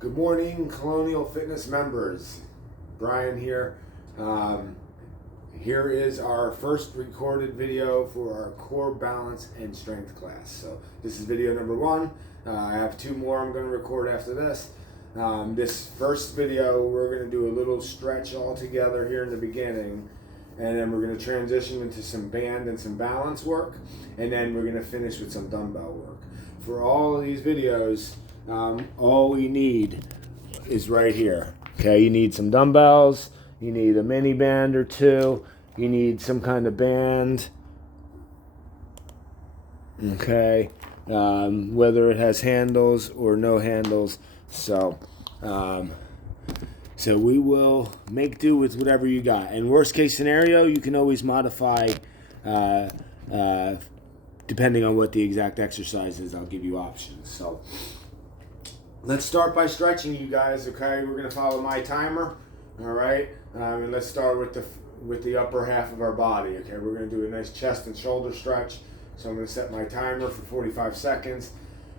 Good morning, Colonial Fitness members. Brian here. Here is our first recorded video for our core balance and strength class. So this is video number 1. I have 2 more I'm going to record after this. This first video, we're going to do a little stretch all together here in the beginning, and then we're going to transition into some band and some balance work, and then we're going to finish with some dumbbell work. For all of these videos, all we need is right here. Okay, you need some dumbbells, you need a mini band or 2, you need some kind of band. Okay, whether it has handles or no handles. So we will make do with whatever you got. And worst case scenario, you can always modify depending on what the exact exercise is. I'll give you options. So let's start by stretching, you guys. Okay, we're gonna follow my timer. All right, and let's start with the upper half of our body. Okay, we're gonna do a nice chest and shoulder stretch. So I'm gonna set my timer for 45 seconds.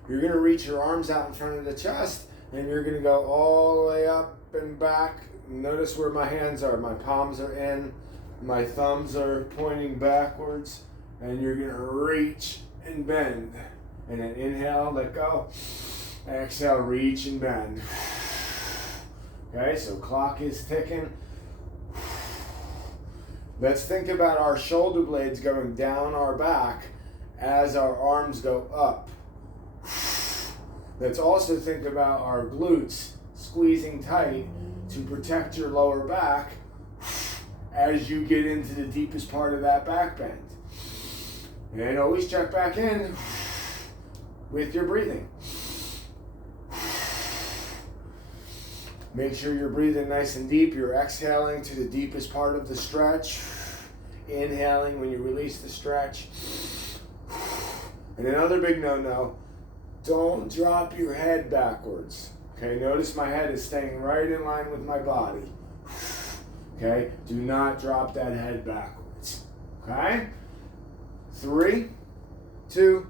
You're gonna reach your arms out in front of the chest, and you're gonna go all the way up and back. Notice where my hands are. My palms are in, my thumbs are pointing backwards, and you're gonna reach and bend. And then inhale, let go. Exhale, reach and bend. Okay, so clock is ticking. Let's think about our shoulder blades going down our back as our arms go up. Let's also think about our glutes squeezing tight to protect your lower back as you get into the deepest part of that back bend. And always check back in with your breathing. Make sure you're breathing nice and deep. You're exhaling to the deepest part of the stretch. Inhaling when you release the stretch. And another big no-no, don't drop your head backwards. Okay, notice my head is staying right in line with my body. Okay, do not drop that head backwards. Okay? 3, 2,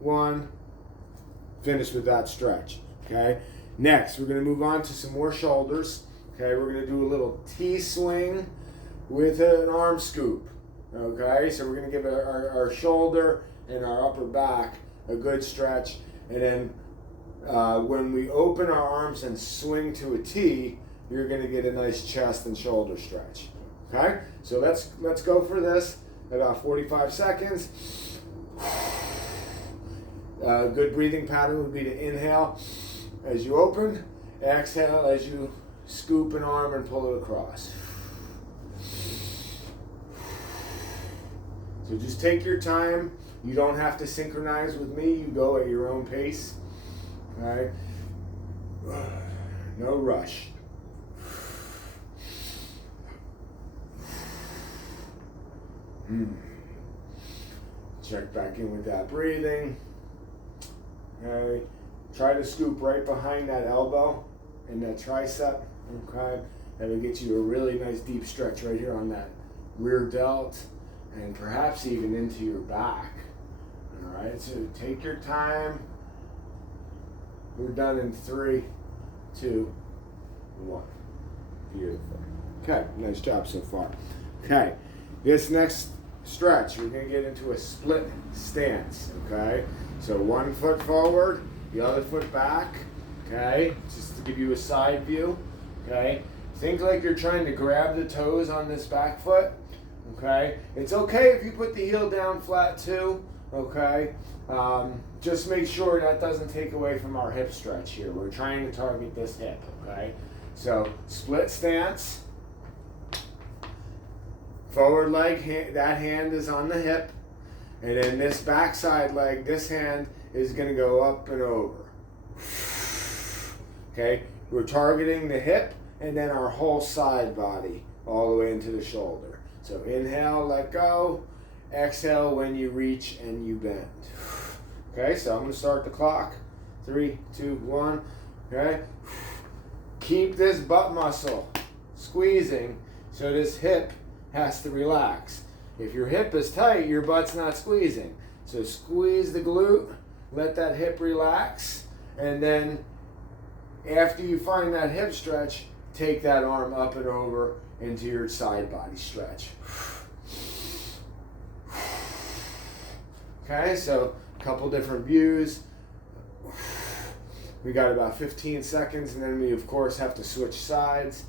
1. Finish with that stretch. Okay? Next, we're going to move on to some more shoulders. Okay, we're going to do a little T-swing with an arm scoop. Okay, so we're going to give our shoulder and our upper back a good stretch. And then when we open our arms and swing to a T, you're going to get a nice chest and shoulder stretch. Okay, so let's go for this. About 45 seconds. Good breathing pattern would be to inhale as you open, exhale as you scoop an arm and pull it across. So just take your time. You don't have to synchronize with me. You go at your own pace. All right? No rush. Check back in with that breathing. Okay. Try to scoop right behind that elbow and that tricep. Okay. That'll get you a really nice deep stretch right here on that rear delt and perhaps even into your back. All right. So take your time. We're done in 3, 2, 1. Beautiful. Okay. Nice job so far. Okay. This next stretch, we're going to get into a split stance, okay? So one foot forward, the other foot back, okay? Just to give you a side view, okay? Think like you're trying to grab the toes on this back foot, okay? It's okay if you put the heel down flat too, okay? Just make sure that doesn't take away from our hip stretch here. We're trying to target this hip, okay? So split stance. Forward leg, that hand is on the hip, and then this backside leg, this hand is going to go up and over. Okay, we're targeting the hip and then our whole side body all the way into the shoulder. So inhale, let go. Exhale when you reach and you bend. Okay, so I'm going to start the clock. 3, 2, 1. Okay, keep this butt muscle squeezing so this hip has to relax. If your hip is tight, your butt's not squeezing. So squeeze the glute, let that hip relax, and then After you find that hip stretch, take that arm up and over into your side body stretch. Okay, so a couple different views. We got about 15 seconds, and then we of course have to switch sides.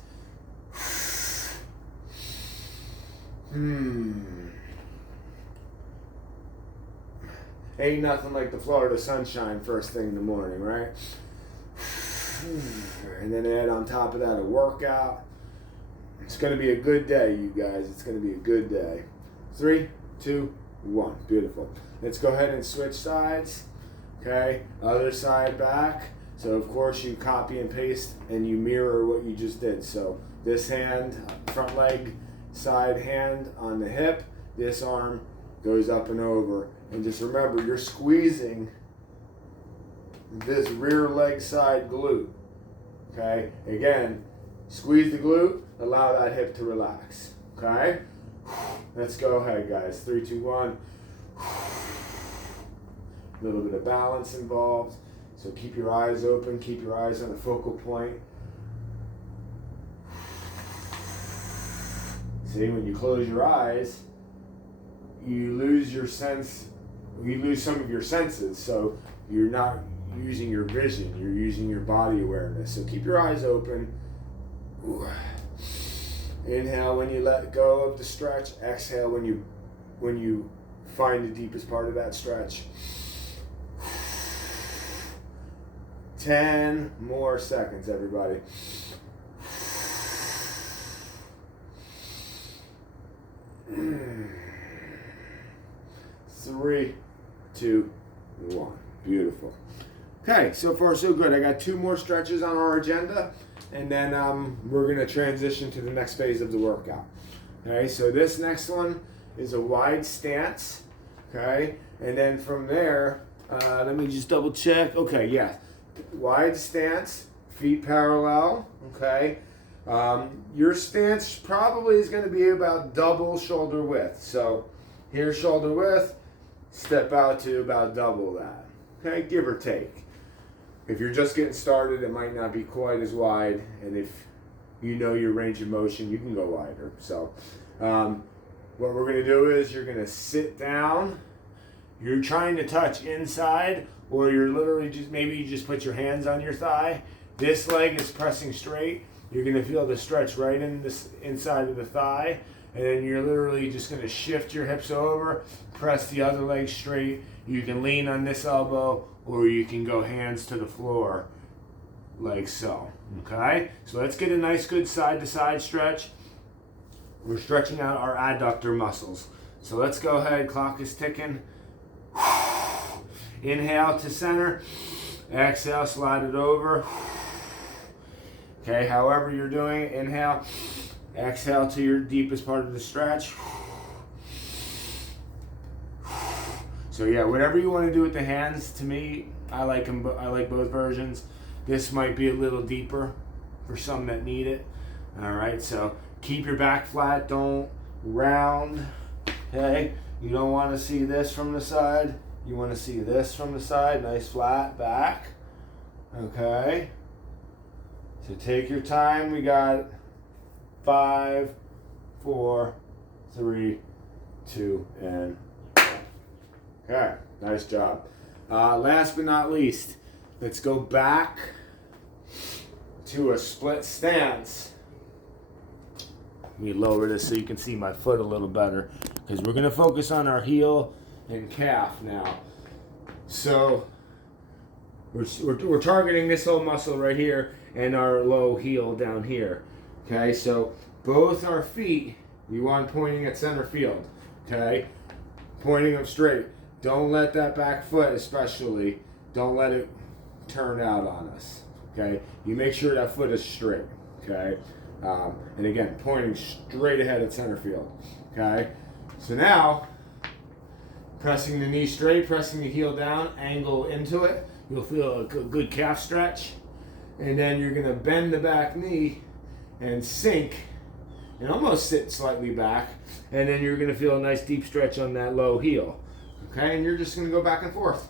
Ain't nothing like the Florida sunshine first thing in the morning, right? And then add on top of that a workout. It's going to be a good day, you guys. It's going to be a good day. 3, 2, 1. Beautiful. Let's go ahead and switch sides. Okay, other side back. So of course you copy and paste and you mirror what you just did. So this hand, front leg, side hand on the hip. This arm goes up and over. And just remember, you're squeezing this rear leg side glute. Okay, again, squeeze the glute, allow that hip to relax. Okay, let's go ahead, guys. 3, 2, 1. A little bit of balance involved. So keep your eyes open, keep your eyes on the focal point. See, when you close your eyes, you lose your sense, you lose some of your senses. So you're not using your vision, you're using your body awareness. So keep your eyes open. Ooh. Inhale when you let go of the stretch. Exhale when you find the deepest part of that stretch. 10 more seconds, everybody. 3, 2, 1. Beautiful. Okay, so far so good. I got 2 more stretches on our agenda, and then we're going to transition to the next phase of the workout. Okay, so this next one is a wide stance. Okay, and then from there, let me just double check. Okay, yeah. Wide stance, feet parallel, okay? Your stance probably is going to be about double shoulder width. So here's shoulder width, step out to about double that, okay? Give or take. If you're just getting started, it might not be quite as wide, and if you know your range of motion, you can go wider. So what we're going to do is you're going to sit down. You're trying to touch inside, or you're literally just, maybe you just put your hands on your thigh. This leg is pressing straight. You're going to feel the stretch right in this inside of the thigh, and then you're literally just going to shift your hips over, press the other leg straight. You can lean on this elbow, or you can go hands to the floor like so. Okay, so let's get a nice good side to side stretch. We're stretching out our adductor muscles. So let's go ahead, clock is ticking. Inhale to center, exhale, slide it over. Okay, however you're doing it, inhale, exhale to your deepest part of the stretch. So yeah, whatever you want to do with the hands, to me, I like them. I like both versions. This might be a little deeper for some that need it. All right, so keep your back flat, don't round. Okay, you don't want to see this from the side. You want to see this from the side, nice flat back. Okay. So take your time. We got 5, 4, 3, 2, and 1. Okay, nice job. Last but not least, let's go back to a split stance. Let me lower this so you can see my foot a little better, because we're going to focus on our heel and calf now. So we're targeting this whole muscle right here and our low heel down here. Okay, so both our feet, we want pointing at center field. Okay, pointing them straight. Don't let that back foot, especially, don't let it turn out on us. Okay, you make sure that foot is straight. Okay, and again, pointing straight ahead at center field. Okay, so now, pressing the knee straight, pressing the heel down, angle into it. You'll feel a good calf stretch. And then you're going to bend the back knee and sink and almost sit slightly back. And then you're going to feel a nice deep stretch on that low heel. Okay, and you're just going to go back and forth.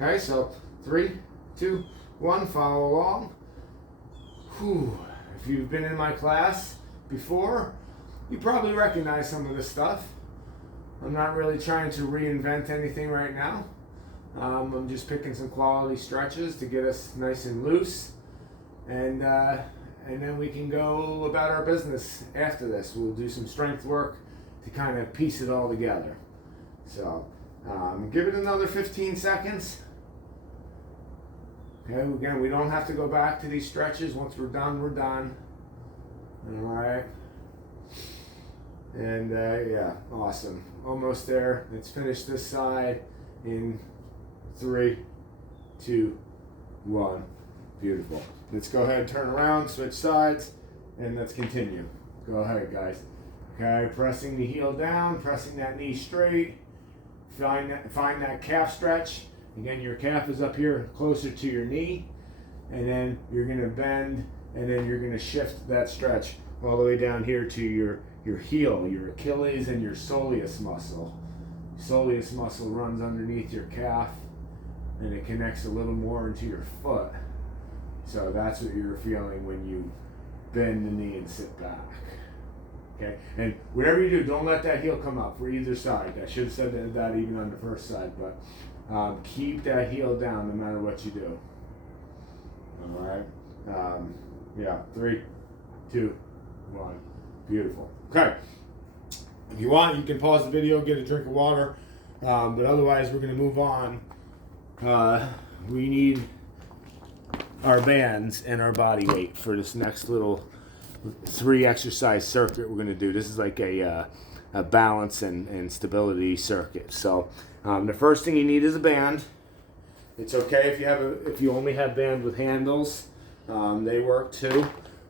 Okay, so 3, 2, 1, follow along. Whew. If you've been in my class before, you probably recognize some of this stuff. I'm not really trying to reinvent anything right now. I'm just picking some quality stretches to get us nice and loose, and then we can go about our business after this. We'll do some strength work to kind of piece it all together. So give it another 15 seconds. Okay, again, we don't have to go back to these stretches. Once we're done, we're done. All right. And yeah, awesome. Almost there. Let's finish this side in 3, 2, 1. Beautiful. Let's go ahead and turn around, switch sides, and let's continue. Go ahead, guys. Okay, pressing the heel down, pressing that knee straight. Find that calf stretch. Again, your calf is up here closer to your knee, and then you're going to bend, and then you're going to shift that stretch all the way down here to your heel, your Achilles, and your soleus muscle. Soleus muscle runs underneath your calf, and it connects a little more into your foot. So that's what you're feeling when you bend the knee and sit back. Okay, and whatever you do, don't let that heel come up for either side. I should have said that even on the first side, but keep that heel down no matter what you do. All right. Yeah. 3, 2, 1. Beautiful. Okay. If you want, you can pause the video, get a drink of water. But otherwise, we're going to move on. We need our bands and our body weight for this next little 3 exercise circuit we're going to do. This is like a balance and stability circuit. So the first thing you need is a band. It's okay if you only have band with handles. They work too.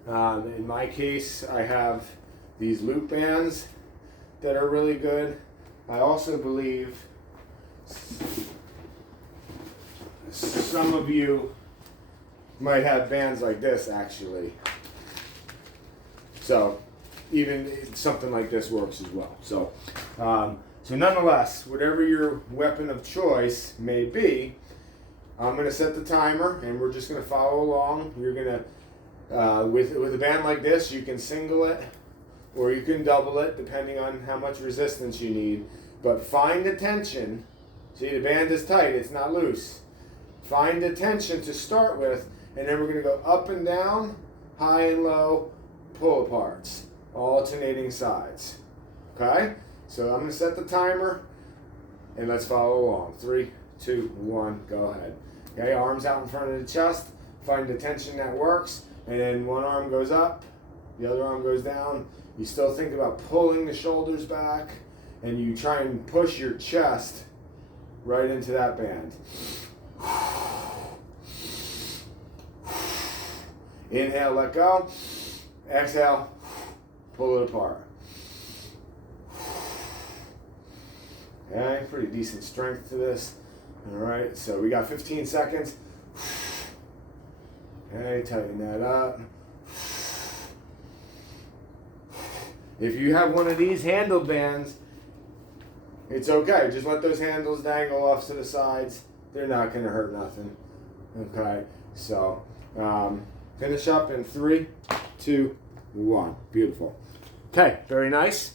In my case, I have these loop bands that are really good. I also believe some of you might have bands like this actually. So even something like this works as well. So nonetheless, whatever your weapon of choice may be, I'm going to set the timer and we're just going to follow along. You're going to, with a band like this, you can single it or you can double it depending on how much resistance you need. But find the tension. See, the band is tight, it's not loose. Find the tension to start with, and then we're going to go up and down, high and low, pull aparts, alternating sides. Okay? So I'm going to set the timer, and let's follow along. 3, 2, 1, go ahead. Okay, arms out in front of the chest, find the tension that works, and then one arm goes up, the other arm goes down. You still think about pulling the shoulders back, and you try and push your chest right into that band. Inhale, let go. Exhale, pull it apart. Okay, pretty decent strength to this. All right, so we got 15 seconds. Okay, tighten that up. If you have one of these handle bands, it's okay. Just let those handles dangle off to the sides. They're not going to hurt nothing. Okay, so finish up in 3, 2, 1. Beautiful. Okay, very nice.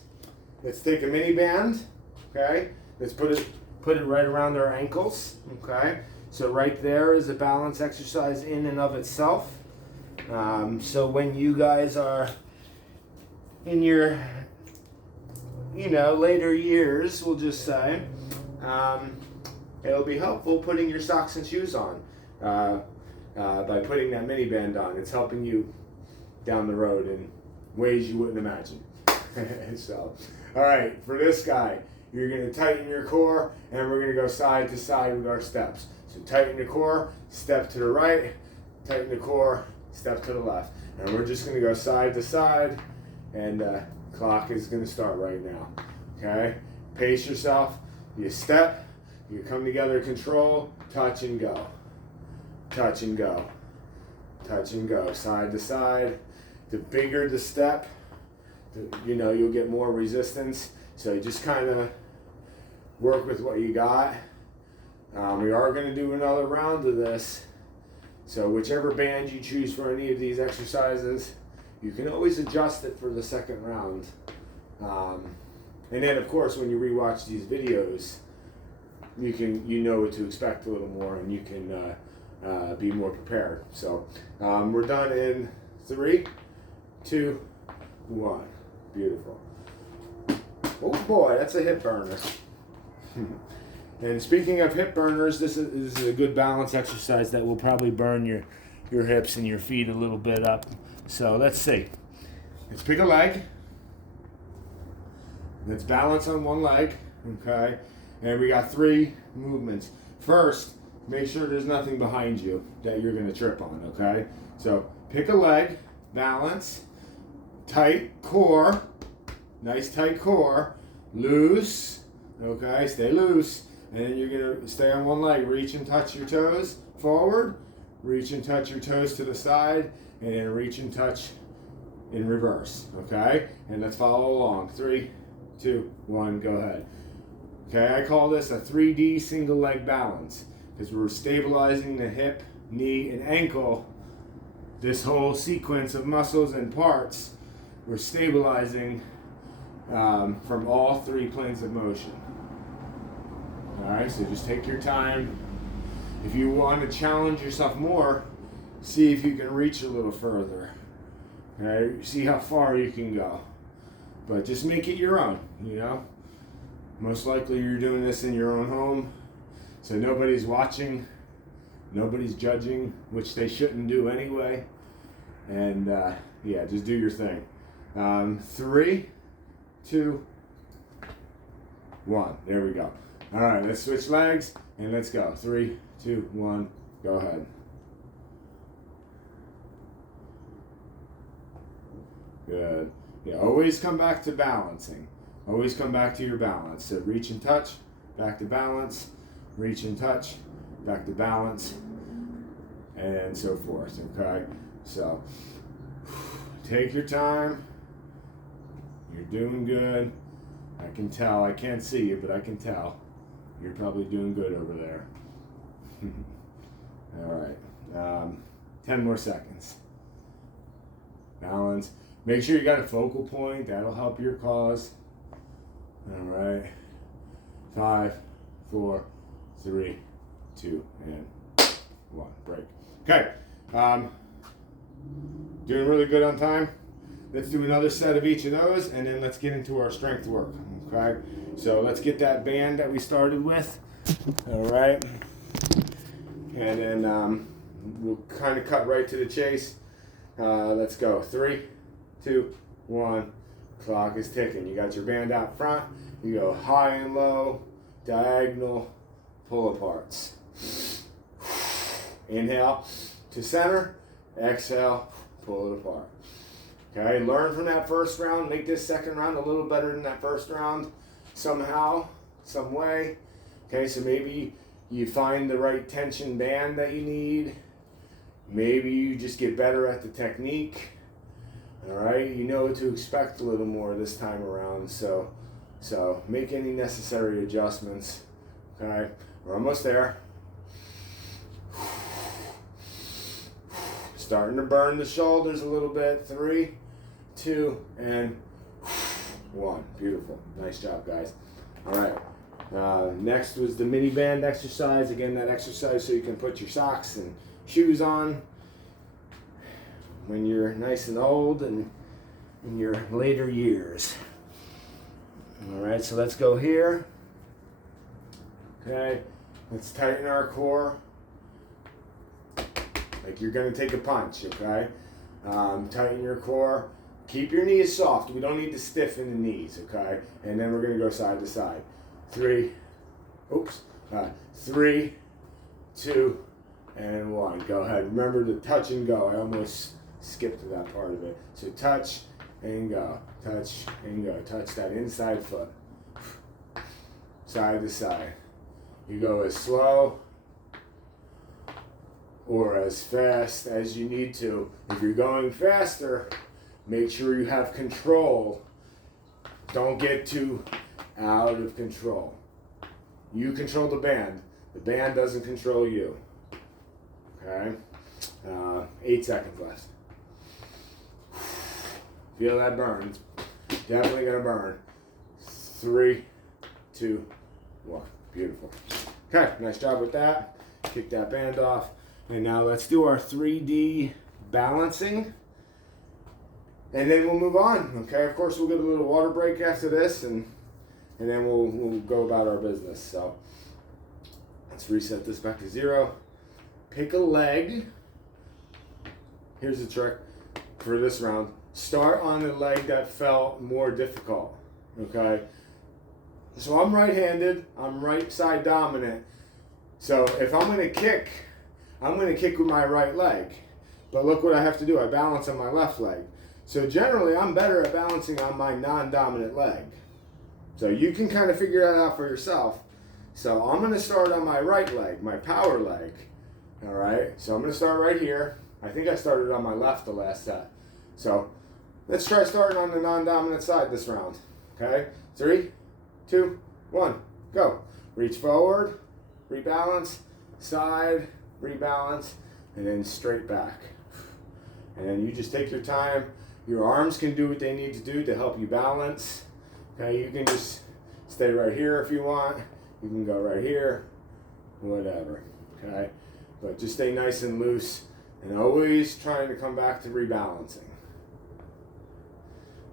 Let's take a mini band. Okay, let's put it right around our ankles. Okay, so right there is a balance exercise in and of itself. So when you guys are in your later years, we'll just say, it'll be helpful putting your socks and shoes on by putting that mini band on. It's helping you down the road in ways you wouldn't imagine. So, all right, for this guy, you're going to tighten your core, and we're going to go side to side with our steps. So tighten the core, step to the right, tighten the core, step to the left. And we're just going to go side to side, and clock is going to start right now. Okay? Pace yourself. You step, you come together, control, touch and go. Touch and go. Touch and go. Side to side. The bigger the step, you'll get more resistance. So you just kind of work with what you got. We are going to do another round of this. So whichever band you choose for any of these exercises, you can always adjust it for the second round. And then of course when you rewatch these videos, you know what to expect a little more, and you can be more prepared. So we're done in 3, 2, 1. Beautiful. Oh boy, that's a hip burner. And speaking of hip burners, this is a good balance exercise that will probably burn your hips and your feet a little bit up. So let's see. Let's pick a leg. Let's balance on one leg, okay? And we got 3 movements. First, make sure there's nothing behind you that you're gonna trip on, okay? So pick a leg, balance, tight core, nice tight core, loose, okay? Stay loose. And then you're gonna stay on one leg, reach and touch your toes forward, reach and touch your toes to the side, and then reach and touch in reverse, okay? And let's follow along. 3, 2, 1, go ahead. Okay, I call this a 3D single leg balance because we're stabilizing the hip, knee, and ankle. This whole sequence of muscles and parts, we're stabilizing from all 3 planes of motion. Alright, so just take your time. If you want to challenge yourself more, see if you can reach a little further. Okay, see how far you can go. But just make it your own, you know. Most likely you're doing this in your own home, so nobody's watching, nobody's judging, which they shouldn't do anyway. And yeah, just do your thing. 3, 2, 1. There we go. All right, let's switch legs and let's go. 3, 2, 1, go ahead. Good. Yeah, always come back to balancing. Always come back to your balance. So reach and touch, back to balance, reach and touch, back to balance, and so forth, okay? So take your time. You're doing good. I can tell. I can't see you, but I can tell. You're probably doing good over there. All right. 10 more seconds. Balance. Make sure you got a focal point. That'll help your cause. All right. 5, 4, 3, 2, and 1. Break. Okay. Doing really good on time. Let's do another set of each of those, and then let's get into our strength work. Okay. So let's get that band that we started with. All right. And then we'll kind of cut right to the chase. Let's go. 3, 2, 1. Clock is ticking. You got your band out front. You go high and low, diagonal, pull aparts. Inhale to center. Exhale, pull it apart. Okay, learn from that first round. Make this second round a little better than that first round somehow, some way. Okay, so maybe you find the right tension band that you need. Maybe you just get better at the technique. All right, you know what to expect a little more this time around. So make any necessary adjustments. Okay, we're almost there. Starting to burn the shoulders a little bit. 3, 2, and 1. Beautiful. Nice job, guys. All right. Next was the mini band exercise. Again, that exercise so you can put your socks and shoes on when you're nice and old and in your later years. All right, so let's go here. Okay, let's tighten our core. Like you're gonna take a punch, okay? Tighten your core. Keep your knees soft. We don't need to stiffen the knees, okay? And then we're gonna go side to side. 3, 2, and 1. Go ahead. Remember to touch and go. I almost skipped to that part of it. So touch and go. Touch and go. Touch that inside foot. Side to side. You go as slow or as fast as you need to. If you're going faster, make sure you have control. Don't get too out of control. You control the band. The band doesn't control you. Okay? 8 seconds left. Feel that burn. It's definitely gonna burn. 3, 2, 1. Beautiful. Okay, nice job with that. Kick that band off. And now let's do our 3D balancing. And then we'll move on. Okay, of course we'll get a little water break after this, and then we'll go about our business. So let's reset this back to 0. Pick a leg. Here's the trick for this round. Start on the leg that felt more difficult. Okay? So I'm right-handed, I'm right side dominant. So if I'm gonna kick with my right leg. But look what I have to do, I balance on my left leg. So generally I'm better at balancing on my non-dominant leg. So you can kind of figure that out for yourself. So I'm gonna start on my right leg, my power leg. All right, so I'm gonna start right here. I think I started on my left the last set. So let's try starting on the non-dominant side this round. Okay, 3, 2, 1, go. Reach forward, rebalance, side, rebalance, and then straight back. And then you just take your time. Your arms can do what they need to do to help you balance. Okay, you can just stay right here if you want. You can go right here, whatever. Okay, but just stay nice and loose and always trying to come back to rebalancing.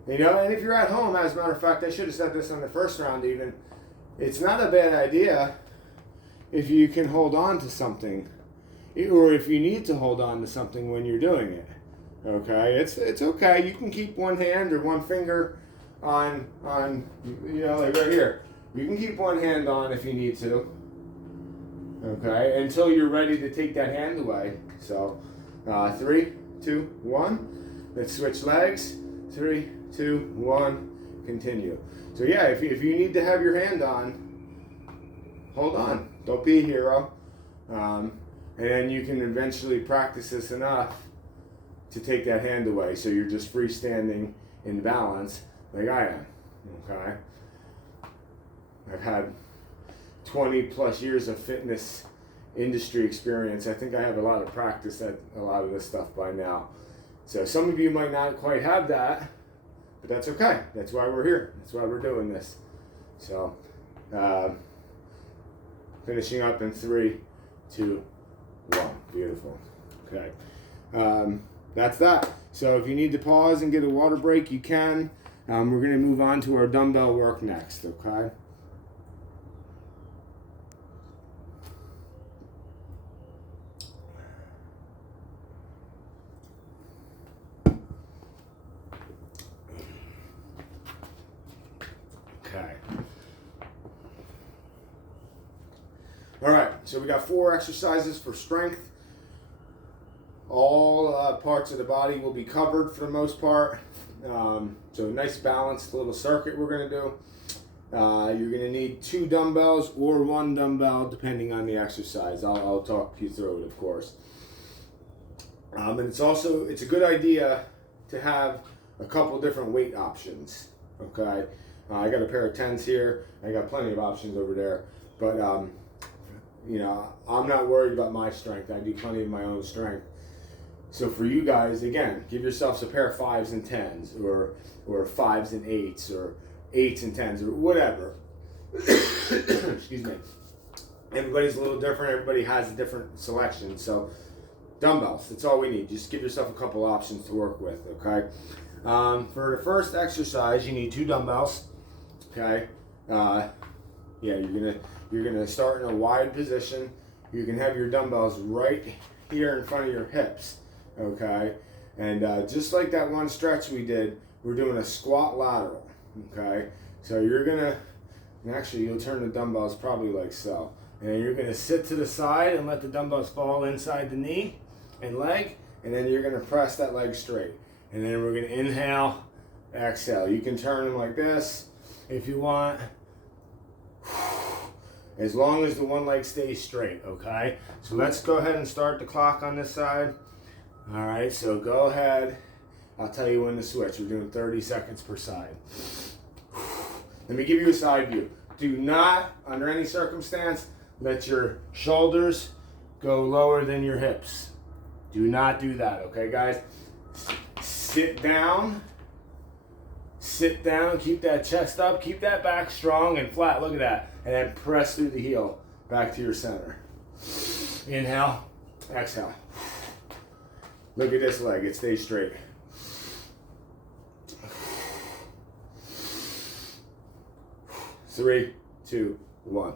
You know, and if you're at home, as a matter of fact, I should have said this on the first round even, it's not a bad idea if you can hold on to something, or if you need to hold on to something when you're doing it. Okay, it's okay. You can keep one hand or one finger on you know, like right here. You can keep one hand on if you need to. Okay, until you're ready to take that hand away. So 3, 2, 1. Let's switch legs. 3, 2, 1. Continue. So yeah, if you need to have your hand on, hold on. Don't be a hero. And then you can eventually practice this enough to take that hand away, so you're just freestanding in balance like I am. Okay. I've had 20 plus years of fitness industry experience. I think I have a lot of practice at a lot of this stuff by now. So some of you might not quite have that, but that's okay. That's why we're here. That's why we're doing this. So finishing up in 3, 2, 1. Beautiful. Okay. That's that. So if you need to pause and get a water break, you can. We're going to move on to our dumbbell work next, okay? Okay. All right, so we got 4 exercises for strength. All parts of the body will be covered for the most part. So a nice balanced little circuit we're going to do. You're going to need 2 dumbbells or 1 dumbbell depending on the exercise. I'll talk you through it, of course. And it's a good idea to have a couple different weight options. Okay, I got a pair of 10s here. I got plenty of options over there. But you know, I'm not worried about my strength. I do plenty of my own strength. So for you guys, again, give yourselves a pair of 5s and 10s, or 5s and 8s, or 8s and 10s, or whatever. Excuse me. Everybody's a little different. Everybody has a different selection. So dumbbells, that's all we need. Just give yourself a couple options to work with, okay? For the first exercise, you need 2 dumbbells, okay? Yeah, you're gonna start in a wide position. You can have your dumbbells right here in front of your hips. Okay, and just like that one stretch we did, we're doing a squat lateral. Okay, so you're gonna, and actually you'll turn the dumbbells probably like so, and you're gonna sit to the side and let the dumbbells fall inside the knee and leg, and then you're gonna press that leg straight, and then we're gonna inhale, exhale. You can turn them like this if you want, as long as the one leg stays straight. Okay, so let's go ahead and start the clock on this side. All right, so go ahead. I'll tell you when to switch. We're doing 30 seconds per side. Let me give you a side view. Do not, under any circumstance, let your shoulders go lower than your hips. Do not do that, okay, guys? Sit down. Sit down, keep that chest up, keep that back strong and flat. Look at that. And then press through the heel back to your center. Inhale, exhale. Look at this leg, it stays straight. Three, two, one.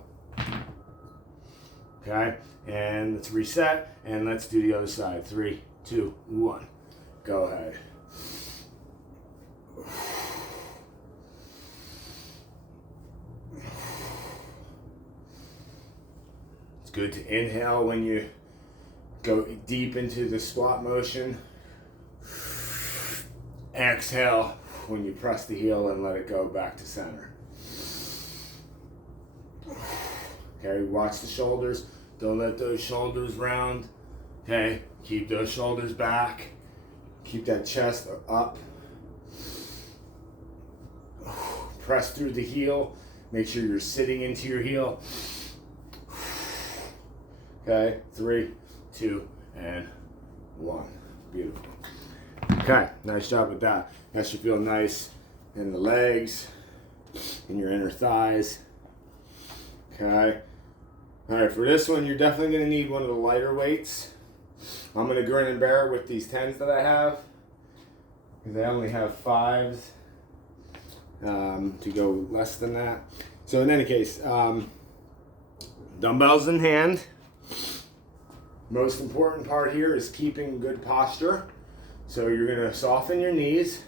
Okay, and let's reset and let's do the other side. 3, 2, 1. Go ahead. It's good to inhale when you go deep into the squat motion. Exhale when you press the heel and let it go back to center. Okay, watch the shoulders. Don't let those shoulders round. Okay, keep those shoulders back. Keep that chest up. Press through the heel. Make sure you're sitting into your heel. Okay, 3, 2, and 1. Beautiful. Okay, nice job with that. That should feel nice in the legs, in your inner thighs. Okay. All right, for this one, you're definitely going to need one of the lighter weights. I'm going to grin and bear it with these 10s that I have, because I only have 5s to go less than that. So in any case, dumbbells in hand. Most important part here is keeping good posture. So you're going to soften your knees.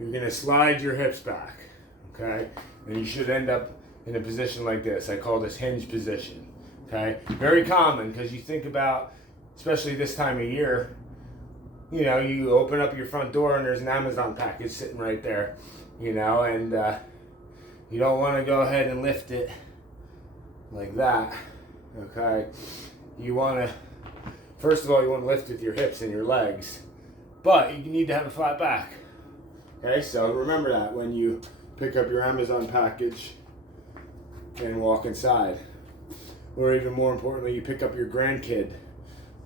You're going to slide your hips back, okay? And you should end up in a position like this. I call this hinge position, okay? Very common, because you think about, especially this time of year, you know, you open up your front door and there's an Amazon package sitting right there, you know, and you don't want to go ahead and lift it like that, okay? You want to, first of all, you want to lift with your hips and your legs, but you need to have a flat back, okay? So remember that when you pick up your Amazon package and walk inside, or even more importantly, you pick up your grandkid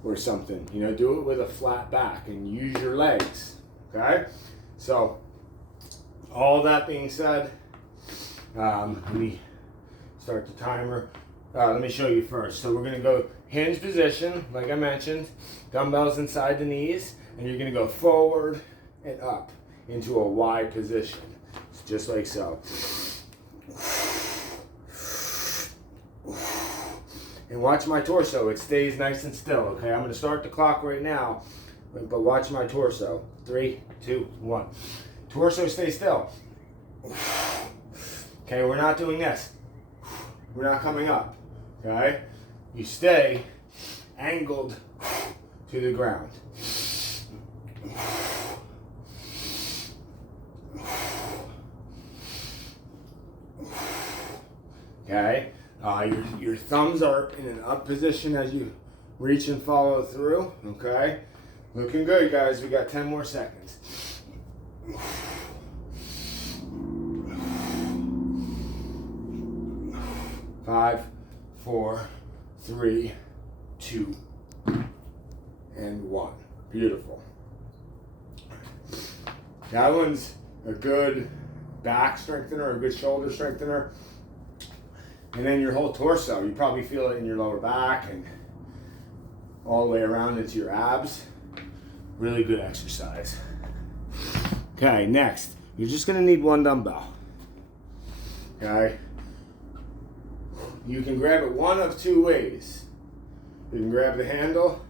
or something, you know, do it with a flat back and use your legs, okay? So all that being said, let me start the timer. Let me show you first. So we're going to go hinge position, like I mentioned, dumbbells inside the knees, and you're going to go forward and up into a Y position, just like so. And watch my torso, it stays nice and still, okay? I'm going to start the clock right now, but watch my torso. 3, 2, 1. Torso, stay still. Okay, we're not doing this. We're not coming up, okay? You stay angled to the ground. Okay? Your thumbs are in an up position as you reach and follow through, okay? Looking good, guys. We got 10 more seconds. 5, 4, 3, 2, and 1. Beautiful. That one's a good back strengthener, a good shoulder strengthener. And then your whole torso, you probably feel it in your lower back and all the way around into your abs. Really good exercise. Okay, next, you're just gonna need one dumbbell. Okay? You can grab it one of two ways. You can grab the handle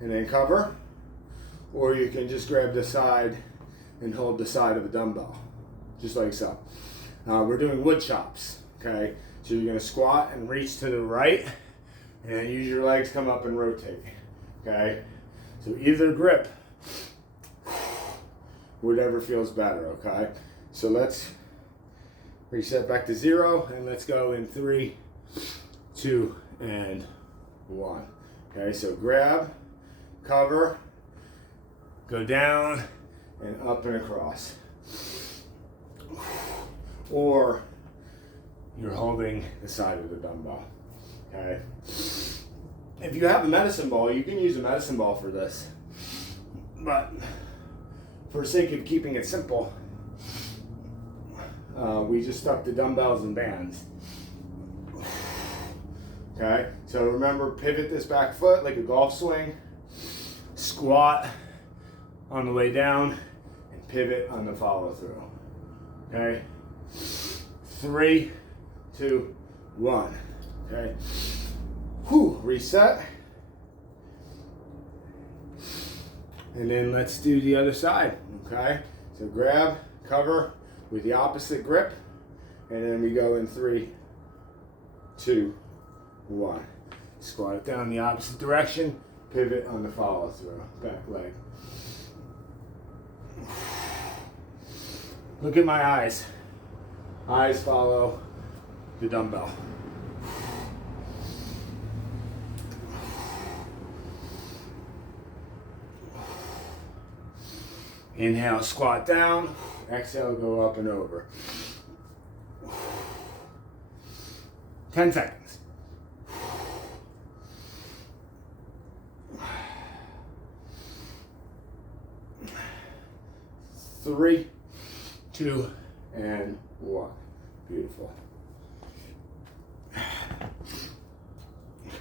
and then cover, or you can just grab the side and hold the side of a dumbbell, just like so. We're doing wood chops, okay? So you're gonna squat and reach to the right, and then use your legs, come up and rotate, okay? So either grip, whatever feels better, okay? So let's reset back to 0, and let's go in 3, 2, and 1. Okay, so grab, cover, go down, and up and across. Or you're holding the side of the dumbbell, okay? if you have a medicine ball, you can use a medicine ball for this. But for the sake of keeping it simple, we just stuck the dumbbells and bands. Okay, so remember, pivot this back foot like a golf swing, squat on the way down, and pivot on the follow through. Okay, 3, 2, 1. Okay, whew, reset. And then let's do the other side. Okay, so grab, cover with the opposite grip, and then we go in 3, 2, 1. Squat it down the opposite direction, pivot on the follow through, back leg. Look at my eyes. Eyes follow the dumbbell. Inhale, squat down. Exhale, go up and over. 10 seconds. 3, 2, and 1. Beautiful.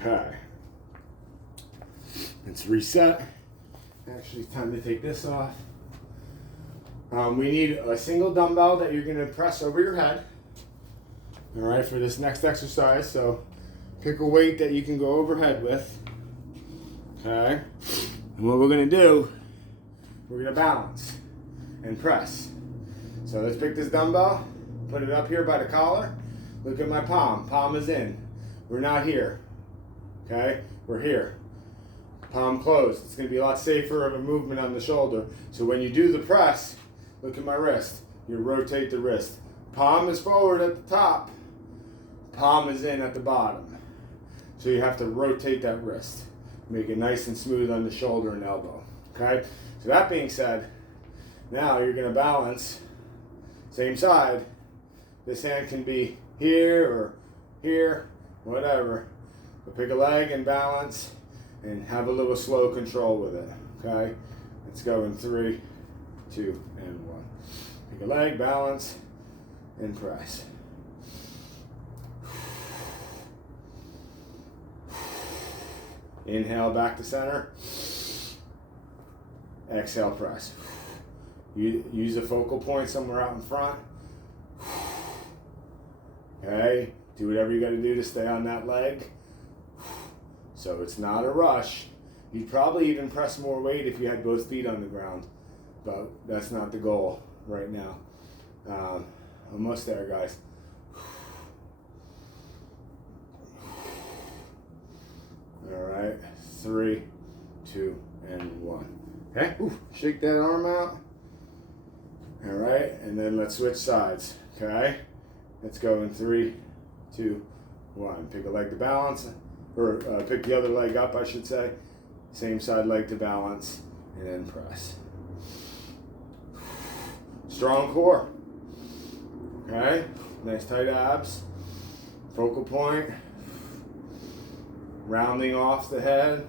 Okay. Let's reset. Actually, it's time to take this off. We need a single dumbbell that you're going to press over your head. All right, for this next exercise. So pick a weight that you can go overhead with. Okay. And what we're going to do, we're going to balance and press. So let's pick this dumbbell, put it up here by the collar. Look at my palm. Palm is in. We're not here. Okay? We're here. Palm closed. It's going to be a lot safer of a movement on the shoulder. So when you do the press, look at my wrist. You rotate the wrist. Palm is forward at the top. Palm is in at the bottom. So you have to rotate that wrist. Make it nice and smooth on the shoulder and elbow. Okay? So that being said, now you're going to balance, same side. This hand can be here or here, whatever. But pick a leg and balance and have a little slow control with it. Okay? Let's go in 3, 2, and 1. Pick a leg, balance, and press. Inhale back to center. Exhale, press. Use a focal point somewhere out in front. Okay, do whatever you got to do to stay on that leg. So it's not a rush. You'd probably even press more weight if you had both feet on the ground, but that's not the goal right now. Almost there, guys. All right, 3, 2, and 1. Okay, shake that arm out. All right, and then let's switch sides. Okay, let's go in 3, 2, 1. Pick a leg to balance, or pick the other leg up, I should say. Same side leg to balance, and then press. Strong core. Okay, nice tight abs. Focal point. Rounding off the head.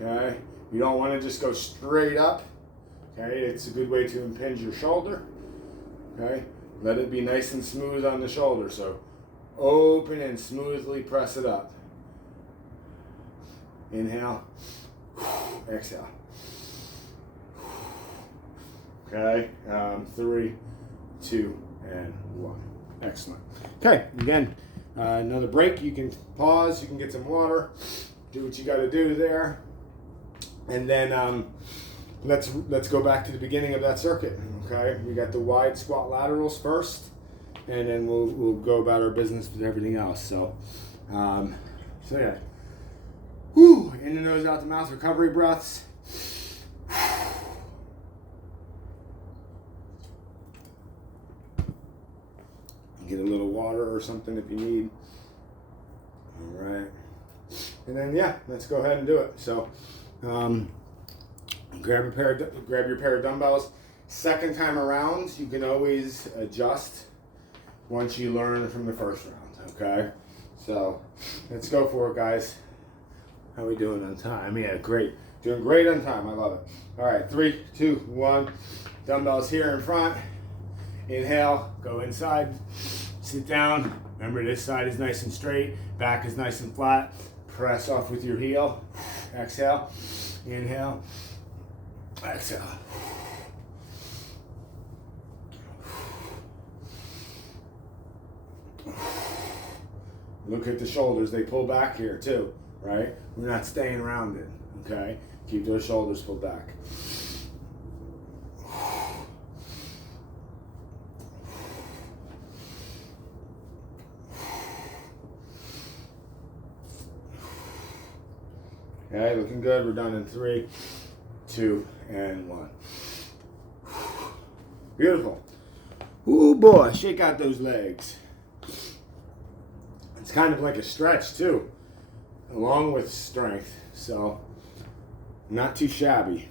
Okay, you don't want to just go straight up. Okay, it's a good way to impinge your shoulder. Okay, let it be nice and smooth on the shoulder. So open and smoothly press it up. Inhale, exhale. Okay, 3, 2, and 1. Excellent. Okay, again, another break. You can pause, you can get some water, do what you got to do there. And then let's go back to the beginning of that circuit. Okay, we got the wide squat laterals first, and then we'll go about our business with everything else. So yeah. Whew, in the nose, out the mouth, recovery breaths. Get a little water or something if you need. All right. And then, yeah, let's go ahead and do it. So, grab your pair of dumbbells. Second time around, you can always adjust once you learn from the first round, okay? So, let's go for it, guys. How we doing on time? Yeah, great. Doing great on time. I love it. All right, 3, 2, 1. Dumbbells here in front. Inhale, go inside, sit down. Remember, this side is nice and straight, back is nice and flat. Press off with your heel. Exhale, inhale, exhale. Look at the shoulders, they pull back here too, right? We're not staying rounded, okay? Keep those shoulders pulled back. Okay, looking good. We're done in 3, 2, and 1. Beautiful. Ooh boy, shake out those legs. It's kind of like a stretch too, along with strength, so not too shabby.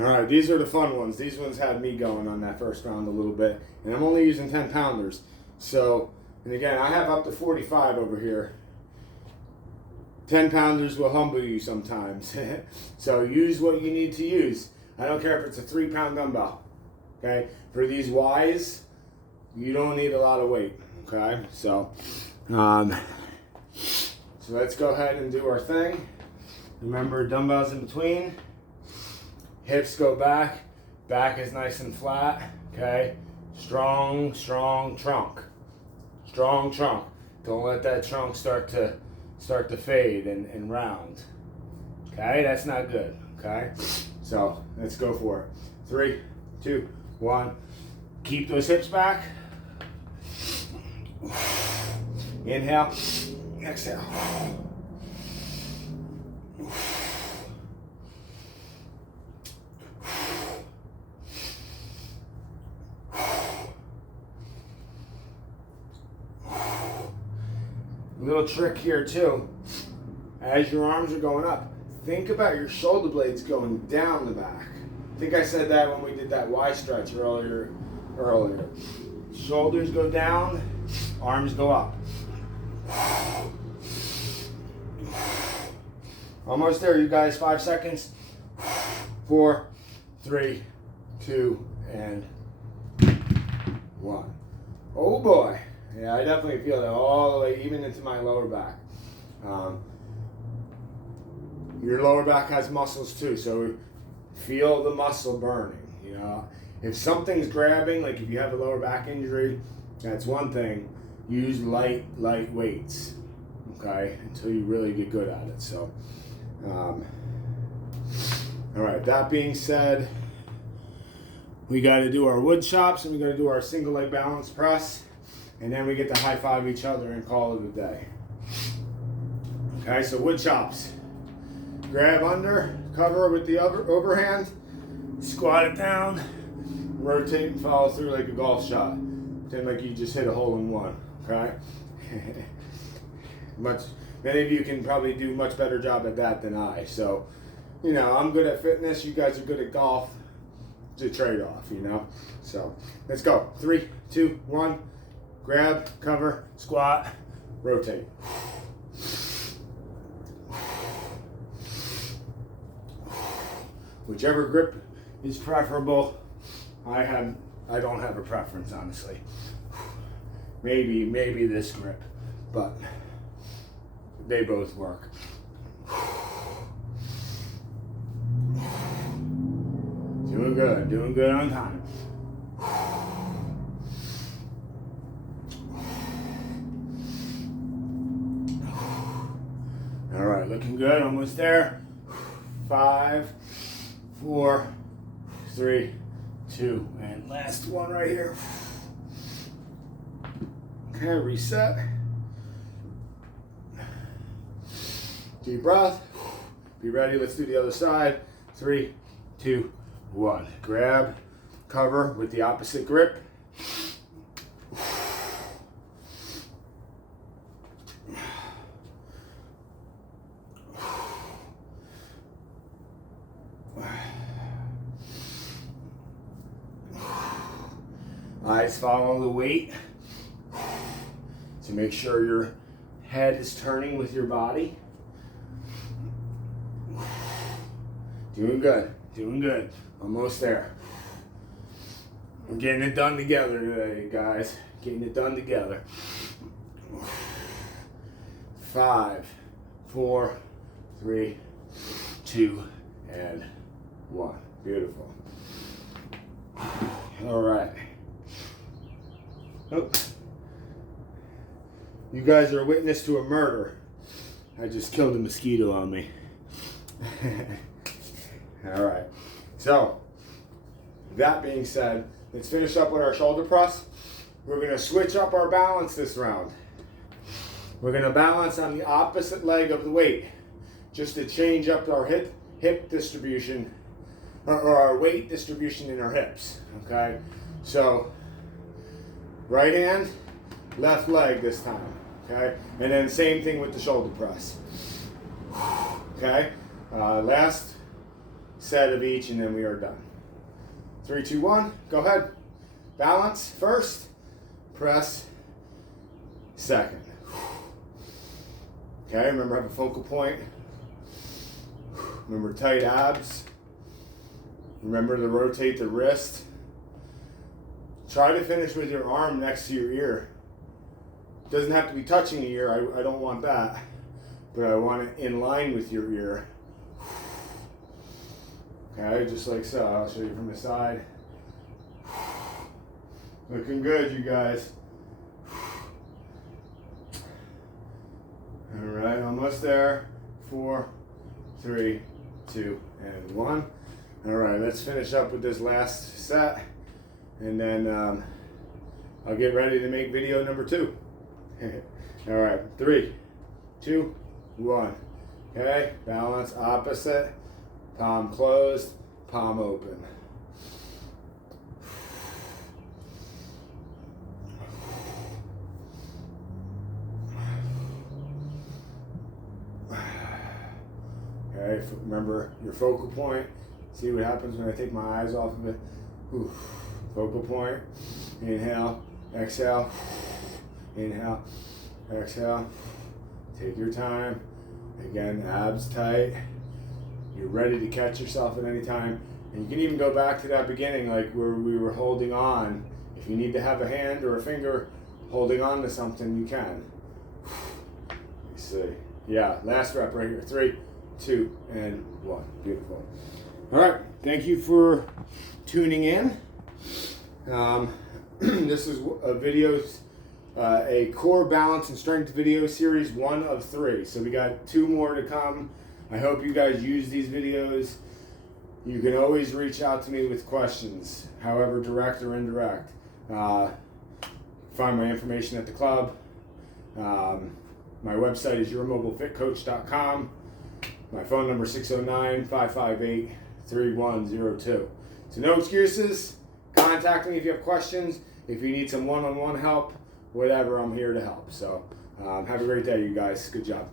All right, these are the fun ones. These ones had me going on that first round a little bit, and I'm only using 10 pounders. So, and again, I have up to 45 over here. 10 pounders will humble you sometimes. So use what you need to use. I don't care if it's a 3-pound dumbbell. Okay, for these Ys, you don't need a lot of weight. Okay, so let's go ahead and do our thing. Remember, dumbbells in between. Hips go back. Back is nice and flat. Okay, strong trunk. Strong trunk. Don't let that trunk start to fade and round. Okay, that's not good. Okay, so let's go for it. 3, 2, 1. Keep those hips back. Inhale, exhale. Little trick here too. As your arms are going up, think about your shoulder blades going down the back. I think I said that when we did that Y stretch earlier. Shoulders go down, arms go up. Almost there, you guys. 5 seconds. 4, 3, 2, and 1. Oh boy. Yeah, I definitely feel that all the way, even into my lower back. Your lower back has muscles too, so feel the muscle burning. You know, if something's grabbing, like if you have a lower back injury, that's one thing. Use light weights, okay, until you really get good at it. So, all right. That being said, we got to do our wood chops and we got to do our single leg balance press. And then we get to high five each other and call it a day. Okay, so wood chops. Grab under, cover with the overhand, squat it down, rotate and follow through like a golf shot. Pretend like you just hit a hole in one. Okay? Many of you can probably do a much better job at that than I. So, you know, I'm good at fitness, you guys are good at golf. It's a trade-off, you know. So let's go. 3, 2, 1. Grab, cover, squat, rotate. Whichever grip is preferable. I don't have a preference, honestly. Maybe this grip, but they both work. Doing good on time. All right, looking good, almost there. 5, 4, 3, 2, and last one right here. Okay, reset. Deep breath. Be ready, let's do the other side. 3, 2, 1. Grab, cover with the opposite grip. Eyes follow the weight to make sure your head is turning with your body. Doing good. Doing good. Almost there. We're getting it done together today, guys. Getting it done together. 5, 4, 3, 2, and 1. Beautiful. All right. Oh. You guys are a witness to a murder. I just killed a mosquito on me. All right. So, that being said, let's finish up with our shoulder press. We're going to switch up our balance this round. We're going to balance on the opposite leg of the weight, just to change up our hip distribution, or our weight distribution in our hips. Okay? So, right hand, left leg this time. Okay? And then same thing with the shoulder press. Okay? Last set of each, and then we are done. 3, 2, 1. Go ahead. Balance first. Press second. Okay, remember have a focal point. Remember tight abs. Remember to rotate the wrist. Try to finish with your arm next to your ear. Doesn't have to be touching the ear, I don't want that. But I want it in line with your ear. Okay, just like so. I'll show you from the side. Looking good, you guys. All right, almost there. 4, 3, 2, and 1. All right, let's finish up with this last set, and then I'll get ready to make video number 2. All right, 3, 2, 1. Okay, balance opposite. Palm closed, palm open. Okay, remember your focal point. See what happens when I take my eyes off of it. Ooh. Focal point. Inhale, exhale. Inhale, exhale. Take your time. Again, abs tight. You're ready to catch yourself at any time. And you can even go back to that beginning, like where we were holding on. If you need to have a hand or a finger holding on to something, you can. Let's see. Yeah, last rep right here. 3, 2, and 1. Beautiful. All right. Thank you for tuning in. This is a video, a core balance and strength video series 1 of 3. So we got 2 more to come. I hope you guys use these videos. You can always reach out to me with questions, however direct or indirect. Find my information at the club. My website is yourmobilefitcoach.com. My phone number is 609-558-3102. So no excuses. Contact me if you have questions. If you need some one-on-one help, whatever, I'm here to help. So have a great day, you guys. Good job.